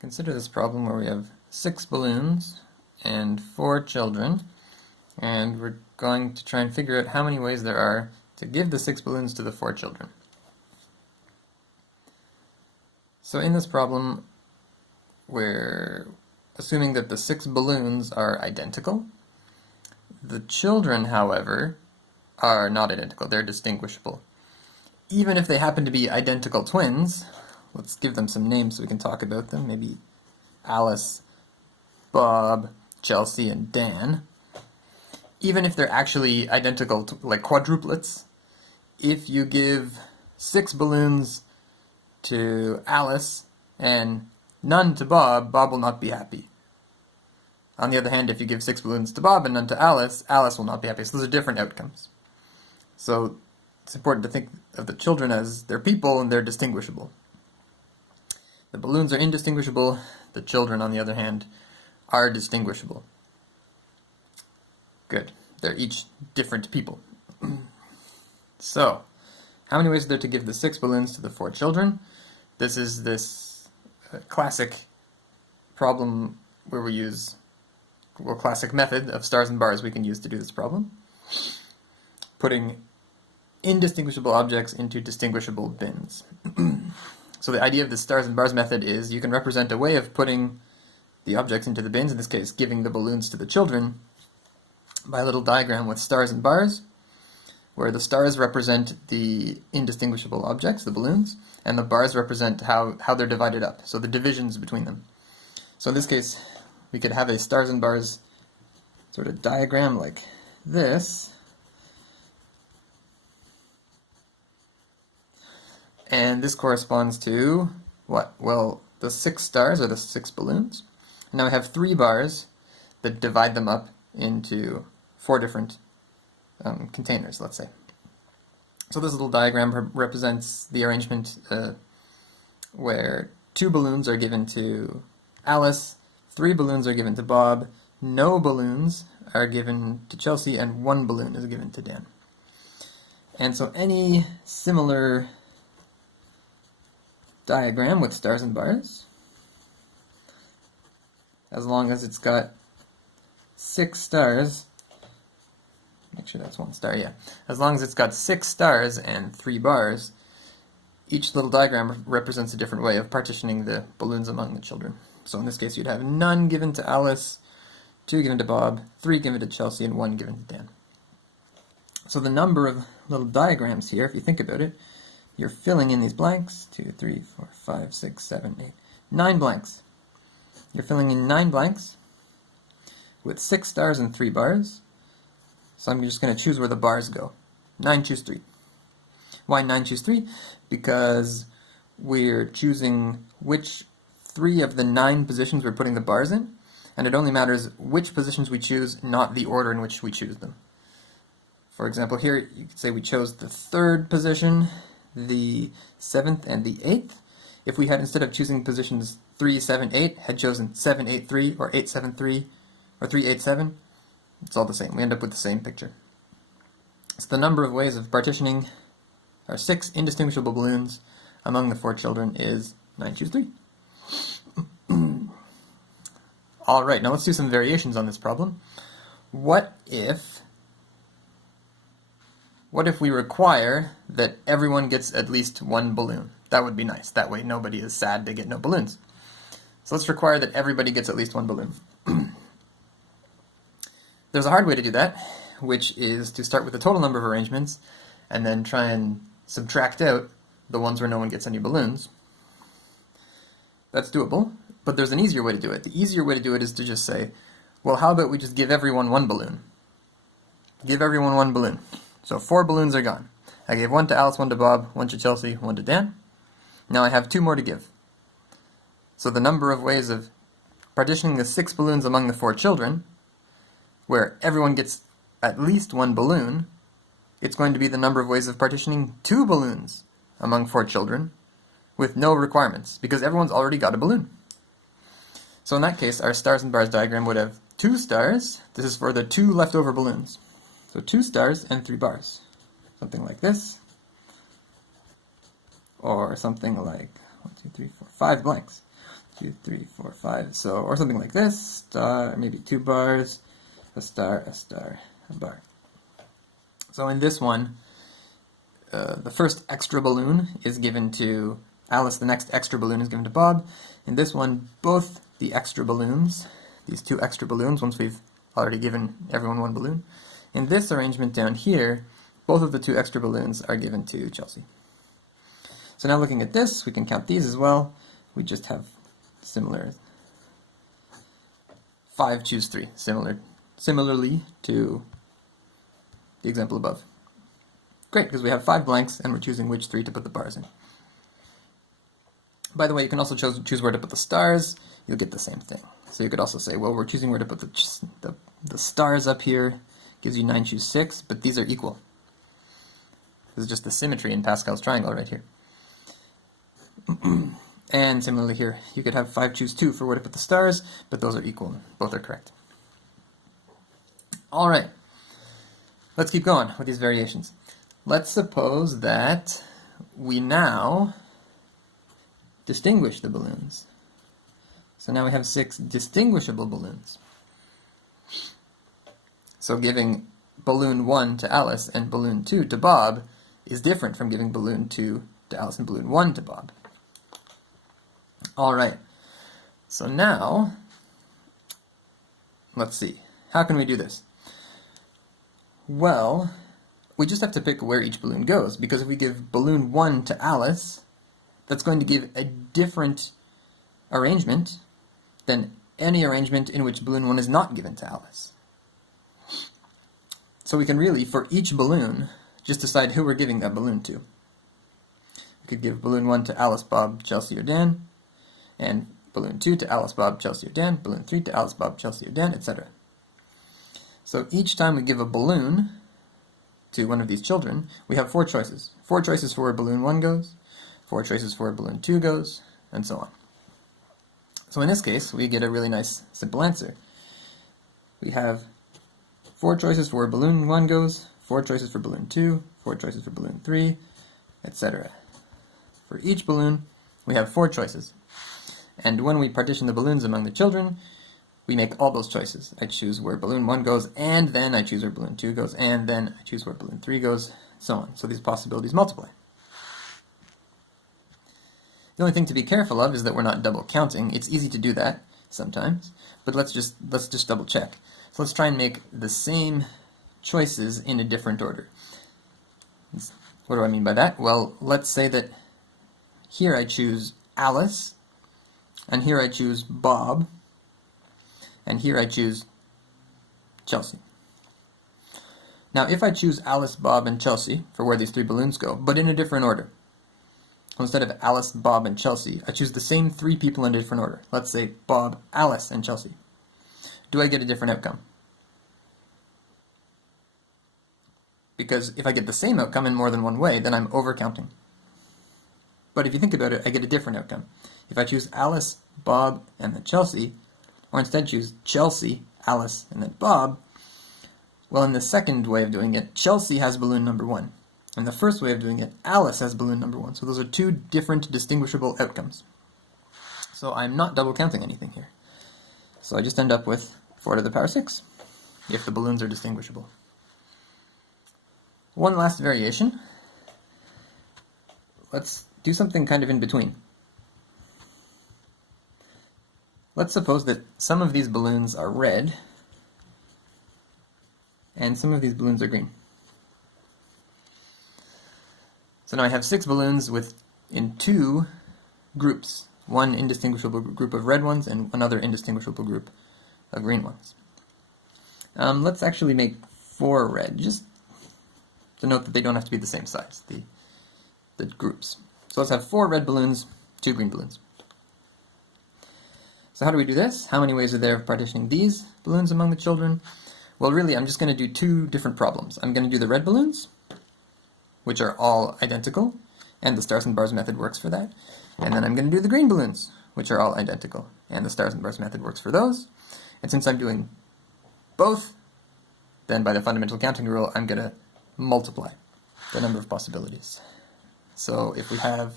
Consider this problem where we have 6 balloons and 4 children, and we're going to try and figure out how many ways there are to give the 6 balloons to the 4 children. So in this problem, we're assuming that the 6 balloons are identical. The children, however, are not identical. They're distinguishable. Even if they happen to be identical twins, let's give them some names so we can talk about them. Maybe Alice, Bob, Chelsea, and Dan. Even if they're actually identical, like quadruplets, if you give 6 balloons to Alice and none to Bob, Bob will not be happy. On the other hand, if you give 6 balloons to Bob and none to Alice, Alice will not be happy. So those are different outcomes. So it's important to think of the children as they're people and they're distinguishable. The balloons are indistinguishable. The children, on the other hand, are distinguishable. Good. They're each different people. So, how many ways are there to give the 6 balloons to the 4 children? This is this classic problem where we use, well, classic method of stars and bars we can use to do this problem. Putting indistinguishable objects into distinguishable bins. So the idea of the stars and bars method is you can represent a way of putting the objects into the bins, in this case giving the balloons to the children, by a little diagram with stars and bars, where the stars represent the indistinguishable objects, the balloons, and the bars represent how they're divided up, so the divisions between them. So in this case, we could have a stars and bars sort of diagram like this. And this corresponds to what? Well, the 6 stars are the 6 balloons. Now I have 3 bars that divide them up into 4 different containers, let's say. So this little diagram represents the arrangement where 2 balloons are given to Alice, 3 balloons are given to Bob, no balloons are given to Chelsea, and 1 balloon is given to Dan. And so any similar diagram with stars and bars, as long as it's got 6 stars, make sure that's 1 star, yeah. As long as it's got 6 stars and 3 bars, each little diagram represents a different way of partitioning the balloons among the children. So in this case, you'd have none given to Alice, 2 given to Bob, 3 given to Chelsea, and 1 given to Dan. So the number of little diagrams here, if you think about it, you're filling in these blanks, 2, 3, 4, 5, 6, 7, 8, 9 blanks. You're filling in 9 blanks with 6 stars and 3 bars. So I'm just going to choose where the bars go. 9, choose 3. Why 9, choose 3? Because we're choosing which 3 of the 9 positions we're putting the bars in, and it only matters which positions we choose, not the order in which we choose them. For example, here you could say we chose the 3rd position, the 7th, and the 8th. If we had, instead of choosing positions 3, 7, 8, had chosen 7, 8, 3, or 8, 7, 3, or 3, 8, 7, it's all the same. We end up with the same picture. So the number of ways of partitioning our 6 indistinguishable balloons among the 4 children is 9, choose 3. Alright, now let's do some variations on this problem. What if we require that everyone gets at least 1 balloon? That would be nice. That way nobody is sad to get no balloons. So let's require that everybody gets at least 1 balloon. There's a hard way to do that, which is to start with the total number of arrangements and then try and subtract out the ones where no one gets any balloons. That's doable, but there's an easier way to do it. The easier way to do it is to just say, well, how about we just give everyone 1 balloon? Give everyone 1 balloon. So 4 balloons are gone. I gave 1 to Alice, 1 to Bob, 1 to Chelsea, 1 to Dan. Now I have 2 more to give. So the number of ways of partitioning the 6 balloons among the 4 children, where everyone gets at least 1 balloon, it's going to be the number of ways of partitioning 2 balloons among 4 children with no requirements, because everyone's already got a balloon. So in that case, our stars and bars diagram would have 2 stars. This is for the 2 leftover balloons. So 2 stars and 3 bars. Something like this. Or something like 1, 2, 3, 4, 5 blanks. 2, 3, 4, 5. So, or something like this. Star, maybe 2 bars, a star, a bar. So in this one, the first extra balloon is given to Alice, the next extra balloon is given to Bob. In this one, both the extra balloons, these 2 extra balloons, once we've already given everyone 1 balloon, in this arrangement down here, both of the 2 extra balloons are given to Chelsea. So now looking at this, we can count these as well. We just have similar 5 choose 3, similarly to the example above. Great, because we have 5 blanks and we're choosing which 3 to put the bars in. By the way, you can also choose where to put the stars. You'll get the same thing. So you could also say, well, we're choosing where to put the stars up here. Gives you 9 choose 6, but these are equal. This is just the symmetry in Pascal's triangle right here. And similarly here, you could have 5 choose 2 for where to put the stars, but those are equal. Both are correct. All right, let's keep going with these variations. Let's suppose that we now distinguish the balloons. So now we have 6 distinguishable balloons. So giving balloon 1 to Alice and balloon 2 to Bob is different from giving balloon 2 to Alice and balloon 1 to Bob. All right, so now, let's see. How can we do this? Well, we just have to pick where each balloon goes, because if we give balloon 1 to Alice, that's going to give a different arrangement than any arrangement in which balloon 1 is not given to Alice. So we can really, for each balloon, just decide who we're giving that balloon to. We could give balloon 1 to Alice, Bob, Chelsea, or Dan, and balloon 2 to Alice, Bob, Chelsea, or Dan, balloon 3 to Alice, Bob, Chelsea, or Dan, etc. So each time we give a balloon to one of these children, we have 4 choices. 4 choices for where balloon 1 goes, 4 choices for where balloon 2 goes, and so on. So in this case, we get a really nice, simple answer. We have 4 choices for where balloon 1 goes, 4 choices for balloon 2, 4 choices for balloon 3, etc. For each balloon, we have 4 choices. And when we partition the balloons among the children, we make all those choices. I choose where balloon 1 goes, and then I choose where balloon 2 goes, and then I choose where balloon 3 goes, so on. So these possibilities multiply. The only thing to be careful of is that we're not double counting. It's easy to do that sometimes, but let's just double check. So let's try and make the same choices in a different order. What do I mean by that? Well, let's say that here I choose Alice, and here I choose Bob, and here I choose Chelsea. Now, if I choose Alice, Bob, and Chelsea for where these 3 balloons go, but in a different order, instead of Alice, Bob, and Chelsea, I choose the same 3 people in a different order. Let's say Bob, Alice, and Chelsea. Do I get a different outcome? Because if I get the same outcome in more than one way, then I'm overcounting. But if you think about it, I get a different outcome. If I choose Alice, Bob, and then Chelsea, or instead choose Chelsea, Alice, and then Bob, well, in the second way of doing it, Chelsea has balloon number 1. In the first way of doing it, Alice has balloon number 1. So those are 2 different distinguishable outcomes. So I'm not double counting anything here. So I just end up with 4 to the power 6, if the balloons are distinguishable. One last variation. Let's do something kind of in between. Let's suppose that some of these balloons are red, and some of these balloons are green. So now I have 6 balloons in 2 groups. One indistinguishable group of red ones and another indistinguishable group of green ones. Let's actually make 4 red, just to note that they don't have to be the same size, the groups. So let's have 4 red balloons, 2 green balloons. So how do we do this? How many ways are there of partitioning these balloons among the children? Well, really, I'm just going to do 2 different problems. I'm going to do the red balloons, which are all identical, and the stars and bars method works for that. And then I'm going to do the green balloons, which are all identical, and the stars and bars method works for those. And since I'm doing both, then by the fundamental counting rule, I'm going to multiply the number of possibilities. So if we have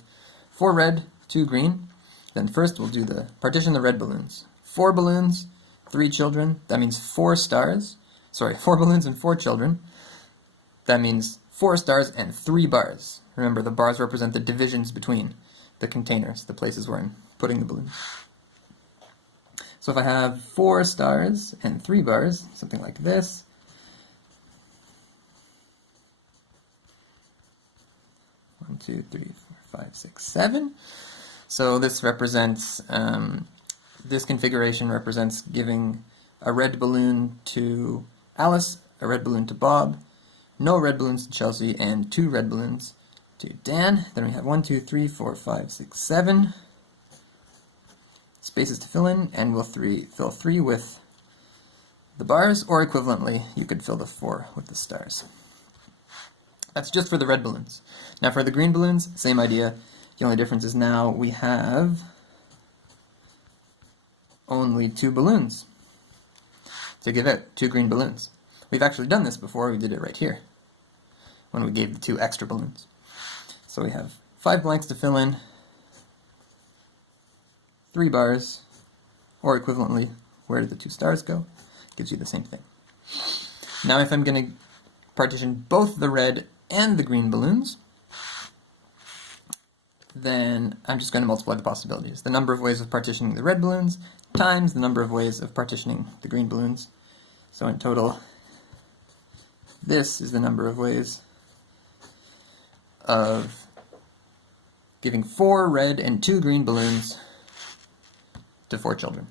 4 red, 2 green, Then first we'll do the partition the red balloons. 4 balloons, 3 children, that means 4 stars. Sorry, 4 balloons and 4 children. That means 4 stars and 3 bars. Remember, the bars represent the divisions between the containers, the places where I'm putting the balloons. So if I have 4 stars and 3 bars, something like this, one, two, three, four, 5, 6, 7. So this represents, this configuration represents giving a red balloon to Alice, a red balloon to Bob, no red balloons to Chelsea, and 2 red balloons to Dan. Then we have 1, 2, 3, 4, 5, 6, 7 spaces to fill in, and we'll fill 3 with the bars, or equivalently, you could fill the 4 with the stars. That's just for the red balloons. Now for the green balloons, same idea. The only difference is now we have only 2 balloons to give out, 2 green balloons. We've actually done this before. We did it right here when we gave the 2 extra balloons. So we have 5 blanks to fill in, 3 bars, or equivalently, where did the 2 stars go? Gives you the same thing. Now if I'm going to partition both the red and the green balloons, then I'm just going to multiply the possibilities. The number of ways of partitioning the red balloons times the number of ways of partitioning the green balloons. So in total, this is the number of ways of giving 4 red and 2 green balloons to 4 children.